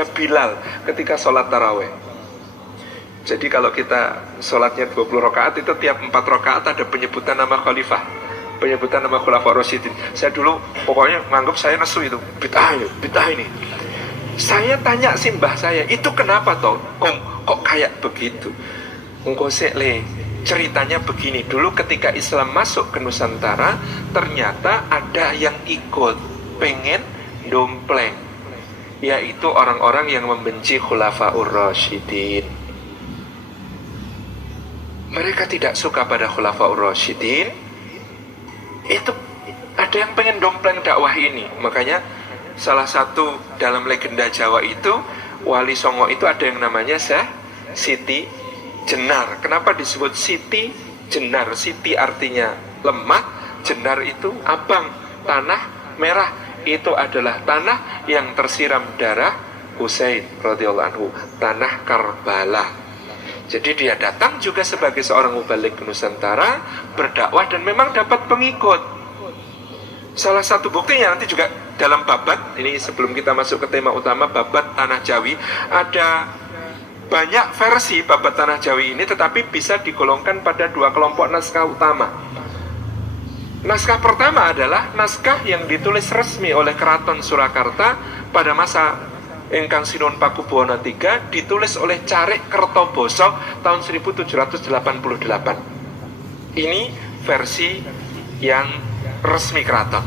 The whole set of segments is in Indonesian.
ada Bilal ketika sholat taraweh. Jadi kalau kita sholatnya 20 rakaat itu tiap 4 rakaat ada penyebutan nama khalifah, penyebutan nama khulafaur rasyidin. Saya dulu pokoknya nganggap saya nesu itu bid'ah ini. Saya tanya simbah saya, itu kenapa toh? Kok kayak begitu? Ceritanya begini, dulu ketika Islam masuk ke Nusantara, ternyata ada yang ikut pengen dompleng, yaitu orang-orang yang membenci khulafaur rasyidin. Mereka tidak suka pada khulafaur rasyidin. Itu ada yang pengen dompleng dakwah ini. Makanya salah satu dalam legenda Jawa itu, Wali Songo itu ada yang namanya Siti Jenar. Kenapa disebut Siti Jenar? Siti artinya lemah, Jenar itu abang, tanah merah. Itu adalah tanah yang tersiram darah Husain radhiyallahu anhu, tanah Karbala. Jadi dia datang juga sebagai seorang mubalik ke Nusantara, berdakwah dan memang dapat pengikut. Salah satu buktinya nanti juga dalam babat ini, sebelum kita masuk ke tema utama babat Tanah Jawi, ada banyak versi babat Tanah Jawi ini, tetapi bisa digolongkan pada 2 kelompok naskah utama. Naskah pertama adalah naskah yang ditulis resmi oleh Keraton Surakarta pada masa Ingkang Sinuhun Pakubuwana III, ditulis oleh Carik Kertoboso tahun 1788. Ini versi yang resmi keraton.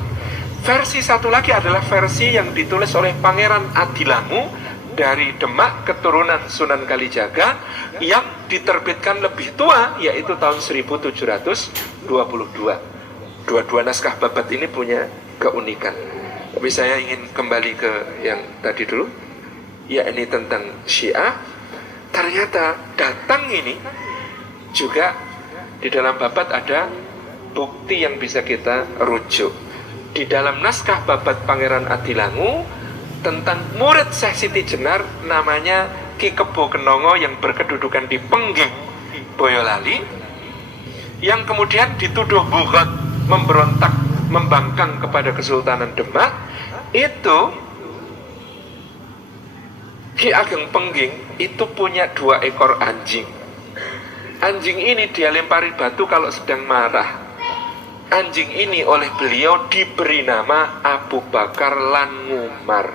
Versi satu lagi adalah versi yang ditulis oleh Pangeran Adilangu dari Demak, keturunan Sunan Kalijaga, yang diterbitkan lebih tua, yaitu tahun 1722. Dua-dua naskah babat ini punya keunikan. Tapi saya ingin kembali ke yang tadi dulu, yakni tentang Syiah. Ternyata datang ini juga di dalam babat ada bukti yang bisa kita rujuk. Di dalam naskah babat Pangeran Adilangu tentang murid Syekh Siti Jenar namanya Ki Kebo Kenongo yang berkedudukan di Pengging, Boyolali, yang kemudian dituduh bughat, memberontak, membangkang kepada Kesultanan Demak. Itu Ki Ageng Pengging itu punya 2 ekor anjing. Anjing ini dia lempari batu kalau sedang marah. Anjing ini oleh beliau diberi nama Abu Bakar lan Umar.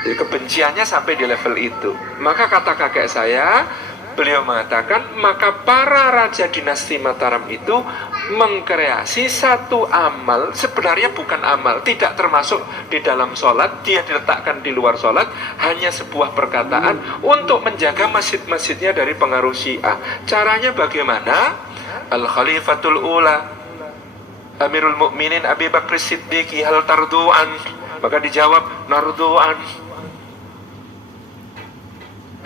Jadi kebenciannya sampai di level itu. Maka kata kakek saya, beliau mengatakan, maka para raja dinasti Mataram itu mengkreasi satu amal, sebenarnya bukan amal, tidak termasuk di dalam sholat, dia diletakkan di luar sholat, hanya sebuah perkataan untuk menjaga masjid-masjidnya dari pengaruh Syiah. Caranya bagaimana? Al-Khalifatul Ula Amirul Mukminin Abi Bakr Siddiqi hal tardu'an, maka dijawab nardu'an.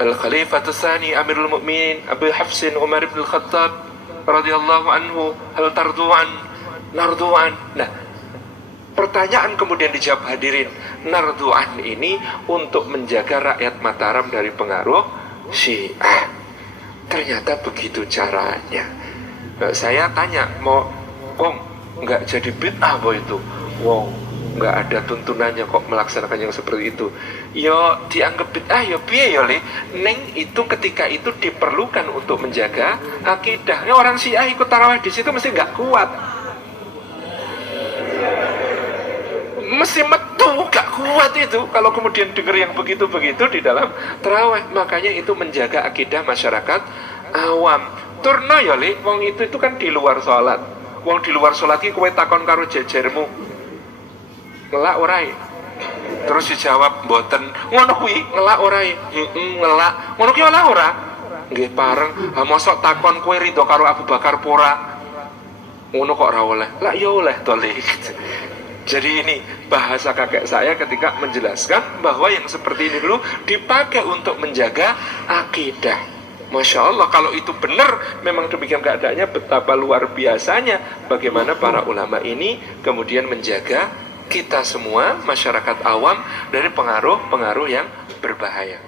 Al-Khalifatul Tsani Amirul Mukminin Abu Hafsin Umar ibn Khattab radhiyallahu anhu hal tardu'an, nardu'an. Nah, pertanyaan kemudian dijawab hadirin, nardu'an ini untuk menjaga rakyat Mataram dari pengaruh Syiah. Ternyata begitu caranya. Saya tanya, mau kok nggak jadi bid'ah boh itu? Wow, nggak ada tuntunannya kok melaksanakan yang seperti itu. Yo dianggap bid'ah, yo piye yo le. Neng itu ketika itu diperlukan untuk menjaga akidah. Orang Syiah ikut tarawih di situ mesti nggak kuat, mesti metu, gak kuat itu kalau kemudian dengar yang begitu-begitu di dalam tarawih. Makanya itu menjaga akidah masyarakat awam. Turno ya li, wong itu kan di luar sholat. Wong di luar sholat ki kowe takon karo jejermu, ngelak orai? Terus dijawab mboten. Ngono kuwi ngelak orai? Ngelak. Ngono ki olah ora? Nggih pareng. Ha mosok takon kowe rido karo Abu Bakar pura? Ngono kok ora oleh? Lah ya oleh to li. Jadi ini bahasa kakek saya ketika menjelaskan bahwa yang seperti ini dulu dipakai untuk menjaga akidah. Masya Allah, kalau itu benar memang demikian keadaannya, betapa luar biasanya bagaimana para ulama ini kemudian menjaga kita semua masyarakat awam dari pengaruh-pengaruh yang berbahaya.